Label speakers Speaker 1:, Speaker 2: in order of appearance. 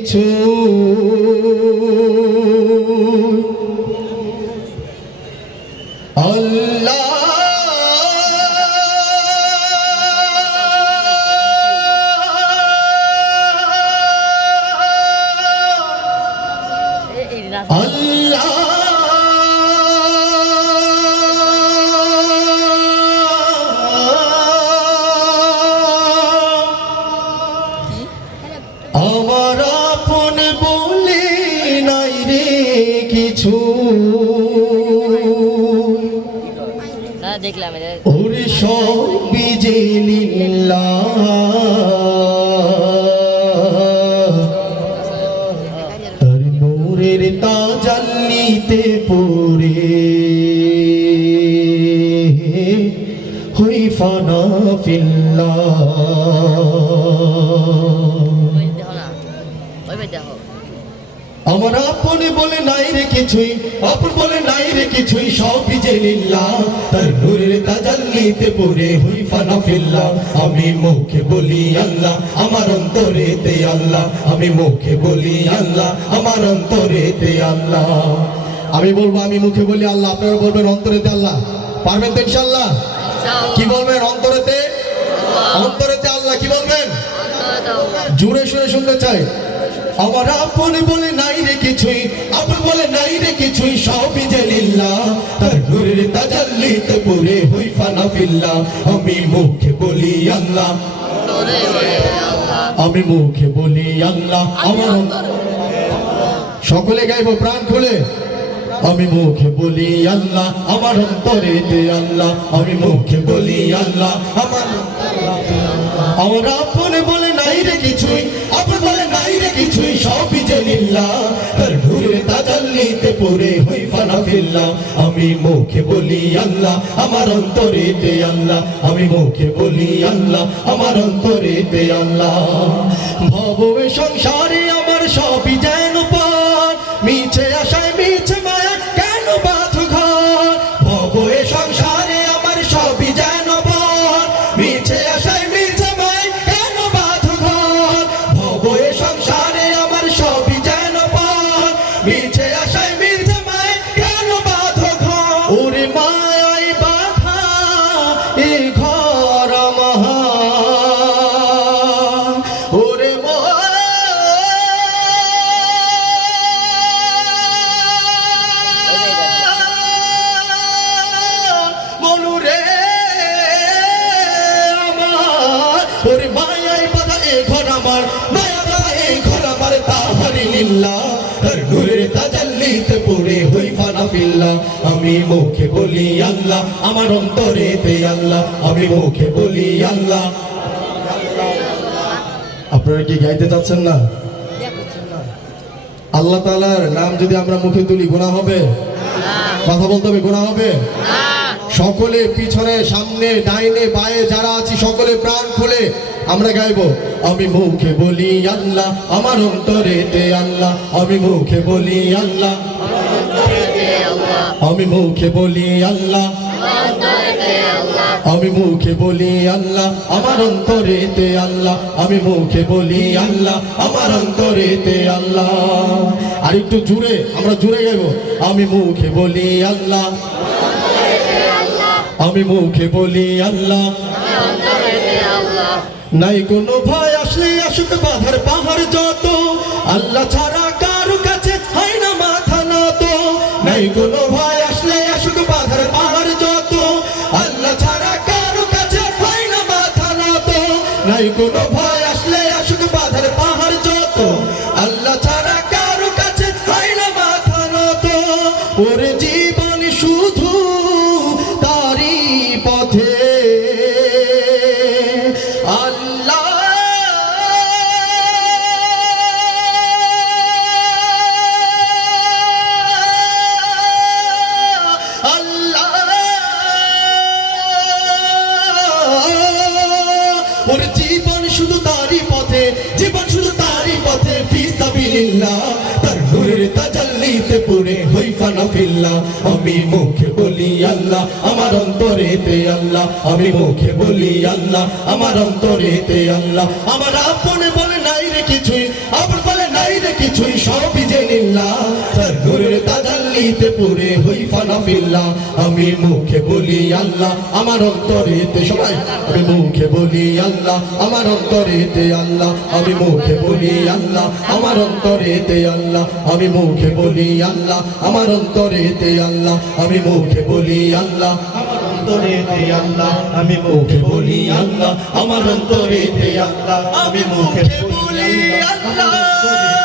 Speaker 1: কিছু কিছু
Speaker 2: দেখলাম
Speaker 1: ওর সব বিজেলিল্লা তার নূরের তাজাল্লিতে পড়ে। হই ফানা ফিল্লা
Speaker 2: দেখো।
Speaker 1: আমার আপন বলে নাই রে কিছুই আপন বলে নাই রে কিছুই সবই যে তার নূরের তাজাল্লিতে পড়ে হুই ফানা ফিল্লা। আমি মুখে বলি আল্লাহ আমার অন্তরে তে আল্লাহ। আমি মুখে বলি আল্লাহ আমার অন্তরে তে আল্লাহ। আমি বলব আমি মুখে বলি আল্লাহ আপনারা বলবেন অন্তরেতে আল্লাহ। পারবেন তো ইনশাআল্লাহ? কি বলবেন অন্তরেতে? অন্তরেতে আল্লাহ কি বলবেন? জুড়ে শুনে শুনতে চাই। আমার আপন বলে নাই রে কিছুই, আপন বলে নাই রে কিছুই, সবই যে লিল্লাহ তার নূরের তাজাল্লিতে পড়ে হই ফানা ফিল্লা। আমি মুখে বলি আল্লাহ। আমি মুখে বলি আল্লাহ। আমার সকলে গাইব, প্রাণ খুলে। আমি মুখে বলি আল্লাহ। আমার অন্তরে দে আল্লাহ। আমি মুখে বলি আল্লাহ। আমার আমার আপন বলে নাই রে কিছুই, আপন বলে নাই কিছুই সবই আমি মুখে বলি আল্লাহ, আমার অন্তরে দে আল্লাহ। আমি মুখে বলি আল্লাহ, আমার অন্তরে দে আল্লাহ। ভবে সংসারে হই ফানা ফিল্লা আমি মুখে বলি আল্লাহ, আমার অন্তরে তে আল্লাহ, আমি মুখে বলি আল্লাহ। আপনারা কি গাইতে চাচ্ছেন না? আল্লাহ তাআলার নাম যদি আমরা মুখে তুলি গুণা হবে? কথা বলতে হবে গুণা হবে? সকলে পিছনে, সামনে, ডাইনে বায়ে যারা আছি, সকলে প্রাণ খুলে আমরা গাইবো, আমি মুখে বলি আল্লাহ, আমার অন্তরে তে আল্লাহ, আমি মুখে বলি আল্লাহ। আমি মুখে বলি আল্লাহ। আমি মুখে বলি আল্লাহ। আমার অন্তরে তে আল্লাহ। আমি মুখে বলি আল্লাহ। আমার অন্তরে তে আল্লাহ। আর একটু জুড়ে, আমরা জুড়ে গাইবো আমি মুখে বলি আল্লাহ। আমি মুখে বলি আল্লাহ। নাই কোনো ভয় আসলে আসুক বাধার পাহাড় যত। আল্লাহ ছাড়া নাই কোনো ভয় ফিল্লা আমি মুখে বলি আল্লাহ, আমার অন্তরেতে আল্লাহ, আমি মুখে বলি আল্লাহ, আমার অন্তরেতে আল্লাহ। আমার আপনে বলে নাই রে কিছুই, আপন বলে নাই কিছুই, সবই জেনিল্লাহ নূরের তাজাল্লিতে পুরে হই ফানা ফিল্লা। আমি মুখে বলি আল্লাহ, আমার অন্তরেতে সবাই। আমি মুখে বলি আল্লাহ, আমার অন্তরেতে আল্লাহ। আমি মুখে বলি আল্লাহ, আমার অন্তরেতে আল্লাহ। আমি মুখে বলি আল্লাহ, আমার অন্তরেতে আল্লাহ। আমি মুখে বলি আল্লাহ আমি মুখে বলি আল্লাহ, আমার অন্তরেতে আল্লাহ। আমি মুখে বলি আল্লাহ।